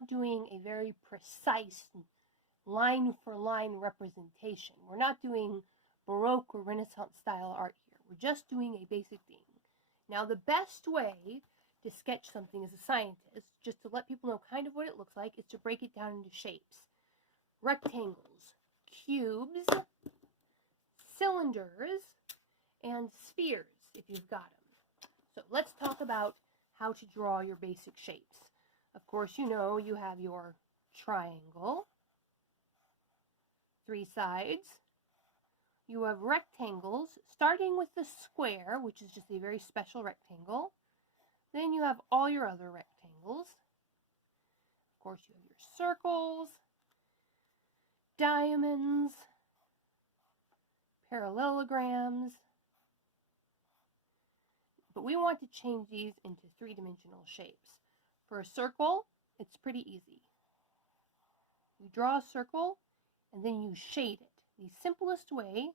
not doing a very precise line-for-line representation. We're not doing Baroque or Renaissance style art here. We're just doing a basic thing. Now, the best way to sketch something as a scientist, just to let people know kind of what it looks like, is to break it down into shapes. Rectangles, cubes, cylinders, and spheres, if you've got them. So let's talk about how to draw your basic shapes. Of course, you know you have your triangle, 3 sides. You have rectangles, starting with the square, which is just a very special rectangle. Then you have all your other rectangles. Of course, you have your circles, diamonds, parallelograms. But we want to change these into 3-dimensional shapes. For a circle, it's pretty easy. You draw a circle, and then you shade it. The simplest way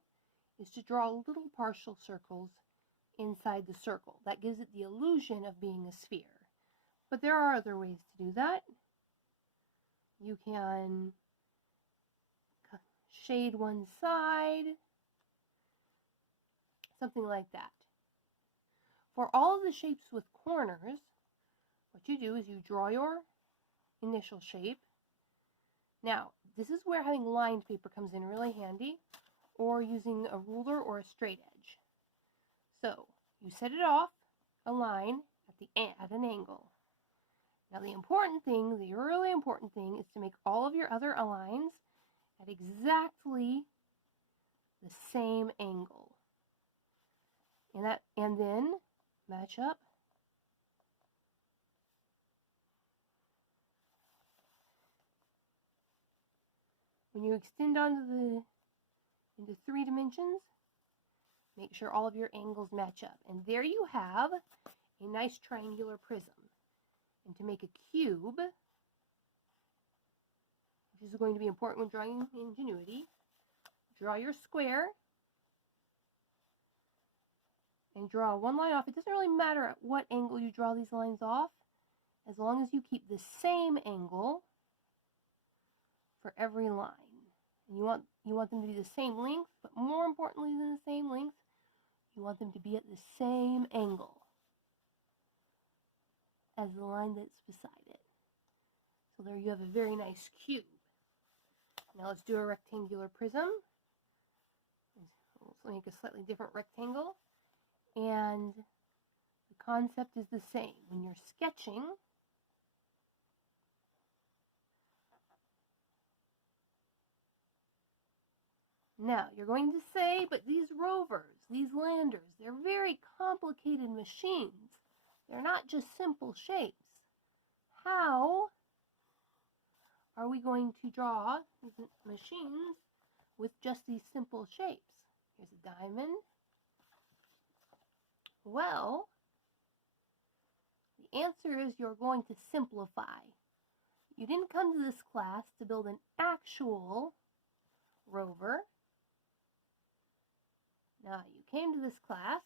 is to draw little partial circles inside the circle. That gives it the illusion of being a sphere. But there are other ways to do that. You can shade one side, something like that. For all of the shapes with corners, what you do is you draw your initial shape. Now, this is where having lined paper comes in really handy, or using a ruler or a straight edge. So, you set it off, a line, at an angle. Now, the really important thing, is to make all of your other lines at exactly the same angle. And then match up. When you extend into 3 dimensions, make sure all of your angles match up. And there you have a nice triangular prism. And to make a cube, which is going to be important when drawing ingenuity, draw your square and draw one line off. It doesn't really matter at what angle you draw these lines off, as long as you keep the same angle for every line. And you want them to be the same length, but more importantly than the same length, you want them to be at the same angle as the line that's beside it. So there you have a very nice cube. Now let's do a rectangular prism. Let's make a slightly different rectangle. And the concept is the same. When you're sketching, now you're going to say, but these rovers, these landers, they're very complicated machines. They're not just simple shapes. How are we going to draw these machines with just these simple shapes? Here's a diamond. Well, the answer is you're going to simplify. You didn't come to this class to build an actual rover. Now, you came to this class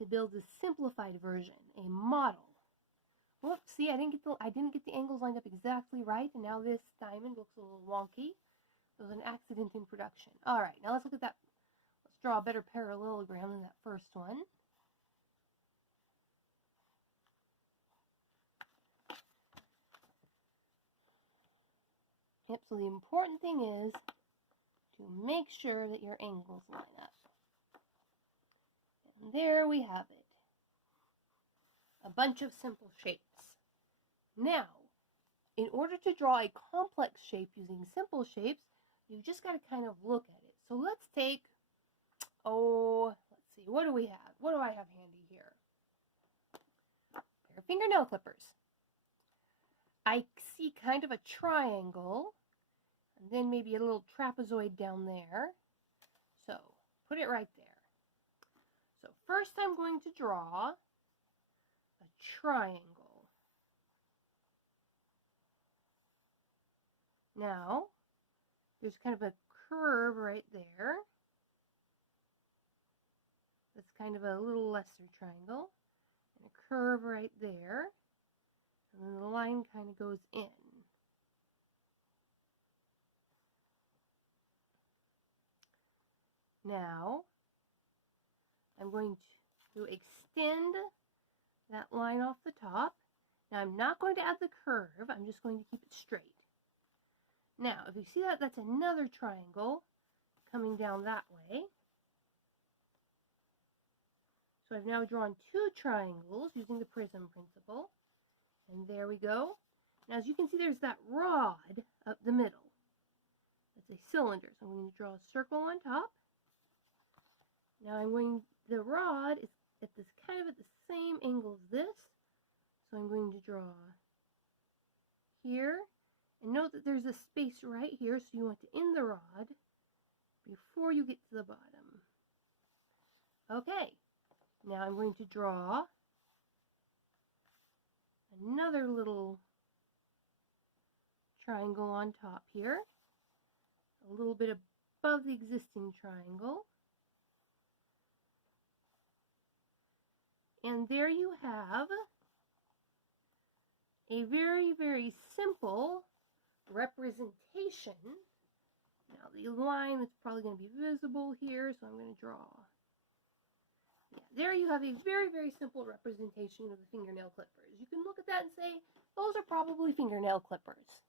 to build a simplified version, a model. Whoops, see, I didn't get the angles lined up exactly right, and now this diamond looks a little wonky. It was an accident in production. All right, now let's look at that. Let's draw a better parallelogram than that first one. Yep, so the important thing is to make sure that your angles line up. And there we have it. A bunch of simple shapes. Now, in order to draw a complex shape using simple shapes, you've just got to kind of look at it. So let's take, let's see, what do we have? What do I have handy here? A pair of fingernail clippers. I see kind of a triangle, and then maybe a little trapezoid down there. So, put it right there. So first I'm going to draw a triangle. Now, there's kind of a curve right there. That's kind of a little lesser triangle. And a curve right there. And then the line kind of goes in. Now, I'm going to extend that line off the top. Now, I'm not going to add the curve. I'm just going to keep it straight. Now, if you see that, that's another triangle coming down that way. So I've now drawn two triangles using the prism principle. And there we go. Now, as you can see, there's that rod up the middle. That's a cylinder. So I'm going to draw a circle on top. Now the rod is at this kind of at the same angle as this. So I'm going to draw here. And note that there's a space right here, so you want to end the rod before you get to the bottom. Okay, now I'm going to draw another little triangle on top here, a little bit above the existing triangle. And there you have a very, very simple representation. Now the line is probably going to be visible here, so I'm going to draw. Yeah, there you have a very, very simple representation of the fingernail clippers. You can look at that and say, those are probably fingernail clippers.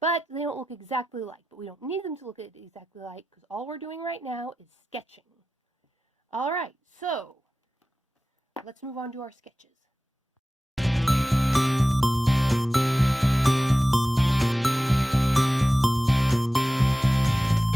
But they don't look exactly alike, but we don't need them to look exactly alike because all we're doing right now is sketching. All right, so let's move on to our sketches.